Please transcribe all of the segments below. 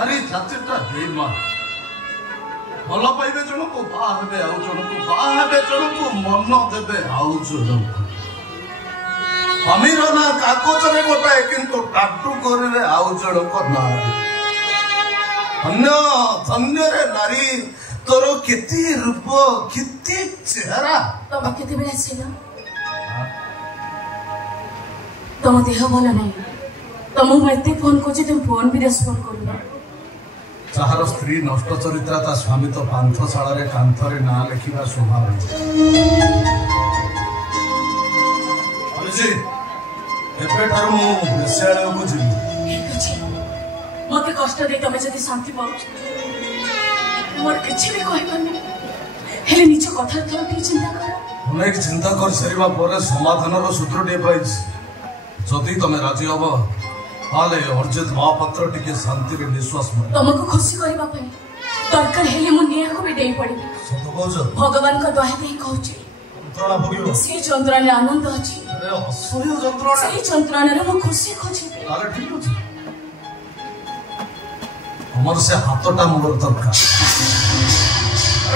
ଆରେ ଜାତିଟା ହେଇମା ଭଲ ପାଇବେ ଜଣକୁ ବାହା ହେବେ ଆଉ ଜଣକୁ ବାହା ହେବେ ଜଣକୁ ମନ ଦେବେ ଆଉ ଜଣକୁ ଅମିର ନା କାଗଜରେ ଗୋଟାଏ କିନ୍ତୁ ଟାଟୁ କରିବେ ଆଉ ଜଣକ ନାରୀ ଧନ୍ୟ ଧନ୍ୟରେ ନାରୀ ତୋର କେତେ ରୂପ କେତେ ଚେହେରା ତମେ କେତେବେଳେ ଆସିଲ ତମ ଦେହ ଭଲ ନାହିଁ ତମକୁ ମୁଁ ଏତେ ଫୋନ କରୁଛି ତୁମେ ଫୋନ ବି ରେସ୍ପଣ୍ଡ କରୁନ ଯାହାର ସ୍ତ୍ରୀ ନଷ୍ଟ ଚରିତ୍ରା ତା ସ୍ୱାମୀ ତ ପାନ୍ଥଶାଳାରେ କାନ୍ଥରେ ନାଁ ଲେଖିବା ସ୍ୱଭାବ ଏବେଠାରୁ ମୁଁ ବେଶ୍ୟାଳୟକୁ ଯିବି ମତେ କଷ୍ଟ ଦେଇ ତମେ ଯଦି ଶାନ୍ତି ପାଉଛ ମୋର କିଛି ବି କହିପାରୁନି ହେଲେ ନିଜ କଥା ଥର ଟିକେ ଚିନ୍ତା କର ଅନେକ ଚିନ୍ତା କରିସାରିବା ପରେ ସମାଧାନର ସୂତ୍ରଟିଏ ପାଇଛି ଯଦି ତମେ ରାଜି ହବ ତାହେଲେ ଅର୍ଜିତ ମହାପାତ୍ର ଟିକେ ଶାନ୍ତିରେ ନିଶ୍ୱାସ ମାରେ ତମକୁ ଖୁସି କରିବା ପାଇଁ ଦରକାର ହେଲେ ମୁଁ ନିଆଁକୁ ବି ଡେଇଁ ପଡ଼ିବି ସତ କହୁଛ ଭଗବାନଙ୍କ ଦୟା ଦେଇ କହୁଛି ଯନ୍ତ୍ରଣା ଭୋଗିବ ସେଇ ଯନ୍ତ୍ରଣାରେ ଆନନ୍ଦ ଅଛି ଅସହ୍ୟ ଯନ୍ତ୍ରଣା ସେଇ ଯନ୍ତ୍ରଣାରେ ମୁଁ ଖୁସି ଖୋଜିବି ତାହେଲେ ଠିକ ଅଛି ଆମର ସେ ହାତଟା ମୋର ଦରକାର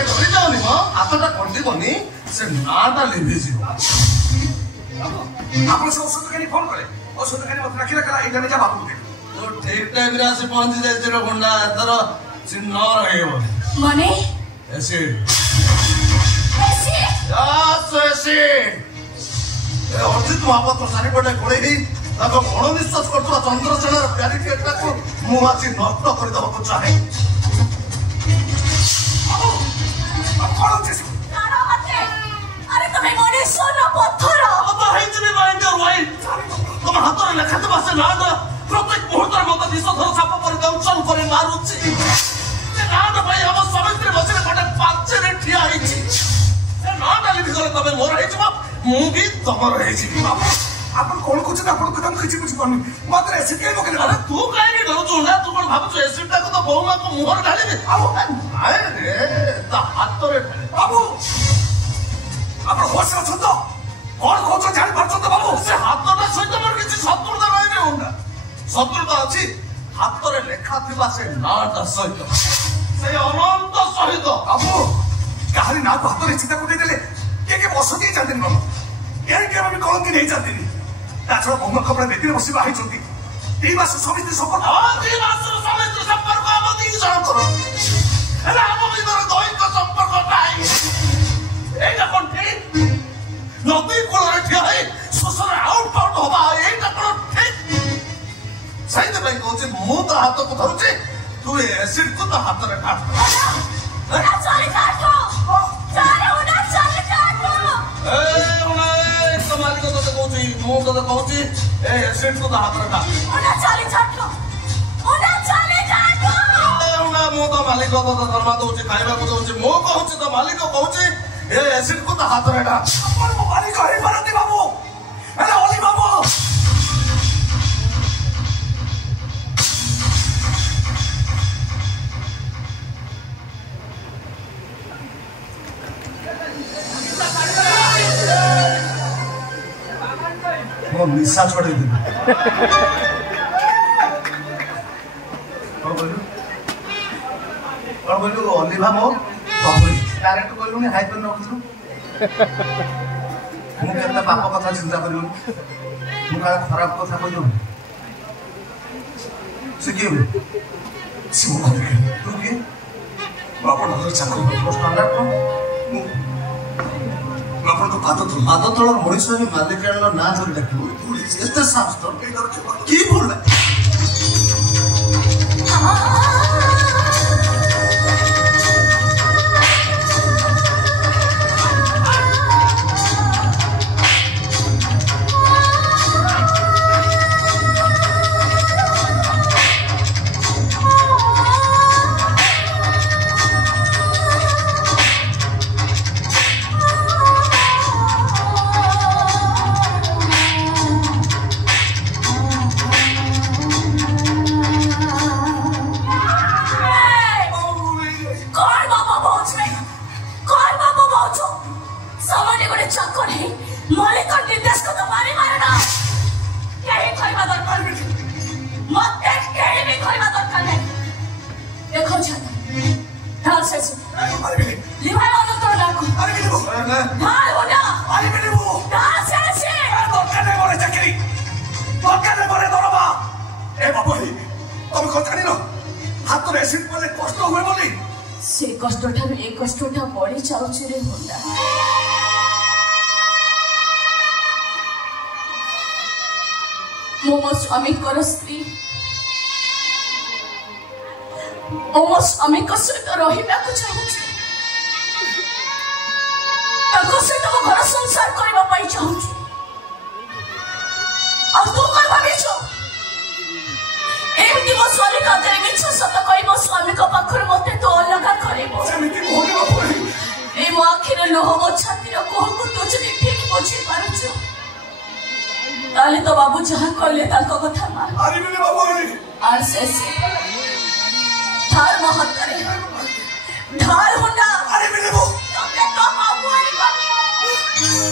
ଡରି ଯାଉନି ମ ହାତଟା କଟିବନି ସେ ନାଁଟା ଲିଭିଯିବ ଆପଣ ସେ ଔଷଧକାରୀ ଫୋନ କଲେ ଔଷଧକାରୀ ମତେ ଡାକିଲା କଲା ଏଇଟା ନେଇ ଯା ବାବୁ ଦେ ତ ଠିକ ଟାଇମରେ ଆସି ପହଞ୍ଚି ଯାଇଛି ରେ ଗୁଣ୍ଡା ଏଥର ଚିହ୍ନ ରହିବନି ମାନେ ଏସିଡ ଅର୍ଜିତ ମହାପାତ୍ର ଚାରିପଟେ ଗୋଳେଇ ତାଙ୍କ ଅଣନିଶ୍ୱାସ କରୁଥିବା ଚନ୍ଦ୍ରସେନାର ବ୍ୟାରିକେଡଟାକୁ ମୁଁ ଆଜି ନଷ୍ଟ କରିଦେବାକୁ ଚାହେଁ କଣ ହଉଛି ଆରେ ତମେ ମଣିଷ ନା ପଥର ତମ ହାତରେ ଲେଖାଥିବା ସେ ନାଁଟା ପ୍ରତ୍ୟେକ ମୁହୂର୍ତ୍ତରେ ମତେ ନିଷଧର ସାପ ପରି ଦଂଶନ କରି ମାରୁଛି ସେ ନାଁଟା ପାଇଁ ଆମ ସ୍ୱାମୀ ସ୍ତ୍ରୀ ମଝିରେ ଗୋଟେ ପାଚେରୀ ଠିଆ ହେଇଛି ସେ ନାଁଟା ଲିଭିଗଲେ ତମେ ମୋର ହେଇଯିବ ମୁଁ ବି ତମର ହେଇଯିବି ଆପଣ କଣ କହୁଛନ୍ତି ଆପଣ କଥା ମୁଁ କିଛି ବୁଝିପାରୁନି ମାତ୍ର ଏସିଡ କାଇଁ ପକେଇଲେ ଆରେ ତୁ କାହିଁକି ଡରୁଛୁ ନା ତୁ କଣ ଭାବୁଛୁ ଏସିଡଟାକୁ ତ ବୋହୁ ମାଙ୍କ ମୁହଁରେ ଢାଳିବି ଆଉ ନାଇଁ ରେ ତା ହାତରେ ବାବୁ ଆପଣ ହୋସ୍ ଅଛନ୍ତି ତ କଣ କହୁଛନ୍ତି ଜାଣିପାରୁଛନ୍ତି ବାବୁ ସେ ହାତଟା ସହିତ ମୋର କିଛି ଶତ୍ରୁତା ରହିନି ହୁଣ୍ଡା ଶତ୍ରୁତା ଅଛି ହାତରେ ଲେଖା ଥିବା ସେ ନାଁଟା ସହିତ ସେ ଅନନ୍ତ ସହିତ ବାବୁ କାହାରି ନାଁକୁ ହାତରେ ଚିତା କୁଟେଇ ଦେଲେ କିଏ ବସ ଦେଇ ଯାଆନ୍ତିନି ବାବୁ କେହି କେବେ ବି କଳନ୍ତି ନେଇ ଯାଆନ୍ତିନି ତା ଛଡ଼ା ଭଙ୍ଗ କପଡ଼ା ବେଦିରେ ବସି ବାହାଇଛନ୍ତି 2 ମାସ ସ୍ୱାମୀ ସ୍ତ୍ରୀ ସମ୍ପର୍କ 2 ମାସର ସ୍ୱାମୀ ସ୍ତ୍ରୀ ସମ୍ପର୍କ ଆମ ଦି ଜଣଙ୍କର ହେଲେ ଆମ ଭିତରେ ଦୈହିକ ସମ୍ପର୍କ ନାହିଁ ଏଇଟା କଣ ଠିକ ନଦୀ କୂଳରେ ଠିଆ ହେଇ ଶୋଷରେ ଆଉଟ ପାଉଟ ହବା ଏଇଟା କଣ ଠିକ ସେଇଥିପାଇଁ କହୁଛି ମୁଁ ତା ହାତକୁ ଧରୁଛି ତୁ ଏସିଡକୁ ତା ହାତରେ କାଟ ମାଲିକ ତତେ କହୁଛି ମୁଁ ତତେ କହୁଛି ଏ ଏସିଡକୁ ତା ହାତରେ କାଟ ମୁଁ ତ ମାଲିକ ତତେ ଦରମା ଦଉଛି ଖାଇବାକୁ ଦଉଛି ମୁଁ କହୁଛି ତ ମାଲିକ କହୁଛି ଏ ଏସିଡକୁ ତା ହାତରେ କାଟ ଆପଣ ମୋ ମାଲିକ ହେଇପାରନ୍ତି ବାବୁ ହେଲେ ଅଲି ବାବୁ ମୋ ନିଶା ଛଡେଇ ଦେବି କଣ କହିଲୁ ଅଲିଭା ମୋ ଡାଇରେକ୍ଟ କହିଲୁନି ହାଇପେନ୍ ରଖୁଛୁ ମୁଁ କେତେ ପାପ କଥା ଚିନ୍ତା କରିବୁନି ମୁଁ କାଳେ ଖରାପ କଥା କହିଦେବୁ ସେ କିଏ ସେ ମୋ ମାଲିକ ତୁ କିଏ ଆପଣଙ୍କର ଚାକର ଷ୍ଟାଣ୍ଡାର୍ଡ କଣ ଆପଣଙ୍କ ପାଦ ତଳର ମଣିଷ ହିଁ ମାଲିକାଣୀର ନାଁ ଧରି ଡାକିବୁ ଏତେ ସାହସ କି ଭୁଲ हाथ में एसिड पड़े कष्ट हुए बोली से कष्टटा ए कष्टटा बढ़ी जाउछि रे मुंडा मो स्वामी कर स्त्री मो स्वामी को सहित रहिबा को चाहूछि ताको सहित मो घर संसार करबा पाई चाहूछि आ तू कर भाबिछो एमती मो स्वामी का जय मिछ सत कहि मो स्वामी को पाखर मते तो अलगा करबो सेमिति कोहनी बापू ए मो आखिर लोह मो छाती रो कोह को तो जदी ठीक बुझी पारुछो ताले तो बाबू जहां कहले ताको कथा मान अरे मेरे बाबू आर से धार महत्तरे धार होना अरे मेरे बाबू तुमने तो बाबू अरे बाबू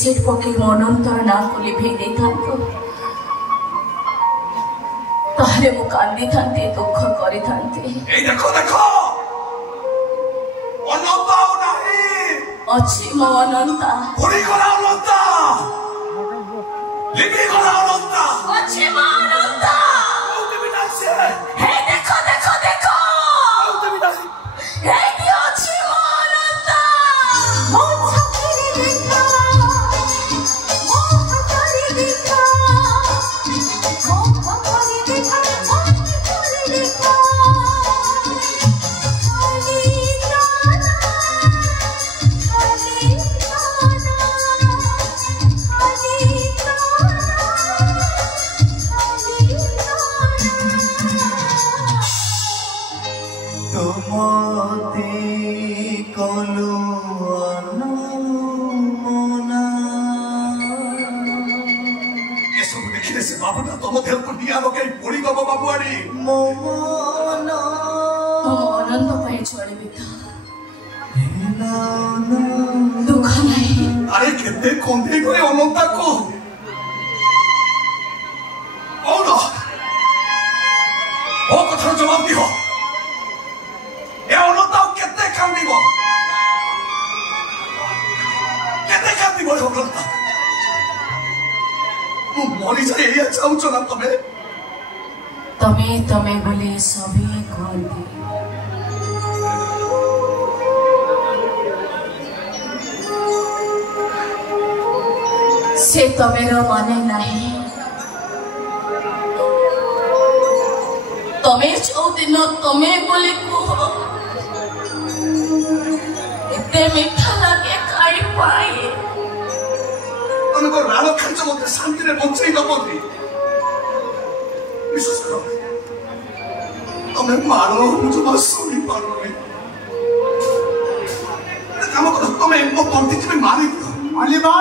सेट पके मनंतर ना को लिभे दे थांतो तारे मु कांदी थांते दुख करी थांते ए देखो देखो अनंता नाही अछि मो अनंता पुरी कोला अनंता लिपि कोला अनंता अछि मो अनंता औते बिना से हे देखो देखो देखो औते बिना हे की अछि मो अनंता मो छाती देखो मो हतारी देखो से बाबूटा तुम देह को निया लगे पड़ी बाबा बाबुआड़ी तुम अनंत पे चलिबे दुख नहीं अरे केते कोंदे करे अनंता को ओनो ओ कथार जवाब दिहो ए अनंता केते कांदिबो अनंता मु मरी जाए या चाहूच ना तमे तमे बोले सभी कहते से तमेर माने नहीं तमे चौदिन तमे बोले कह एते मीठा लगे खाई पाए तुमको राणो खर्च मत शांति रे बंचाई दबोती विश्वास करो तुम्हें मारो मुझे बस सुनी पारो रे काम करो तुम्हें वो पंडित जी में मारी दो अलीबा